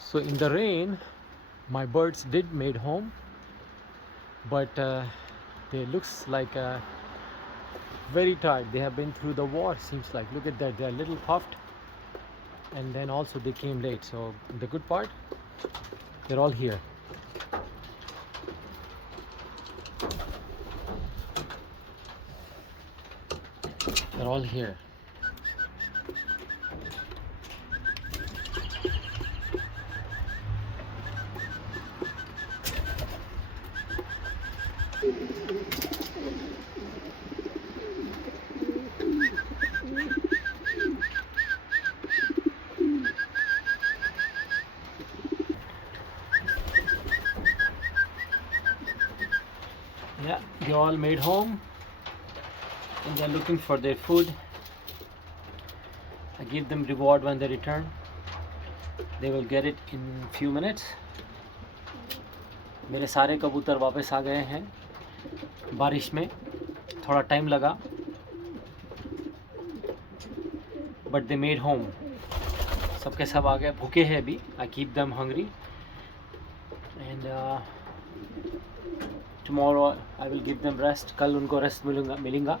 So in the rain, my birds did made home, but they looks like very tired. They have been through the war, seems like. Look at that, they're a little puffed, and then also they came late. So the good part, they're all here. They're all here. Yeah, they all made home and they're looking for their food. I give them reward when they return. They will get it in few minutes. मेरे सारे कबूतर वापस आ गए हैं बारिश में. थोड़ा time लगा, but they made home. सबके सब आ गए, भूखे हैं अभी. I keep them hungry and tomorrow I will give them rest. कल उनको रेस्ट मिलेगा.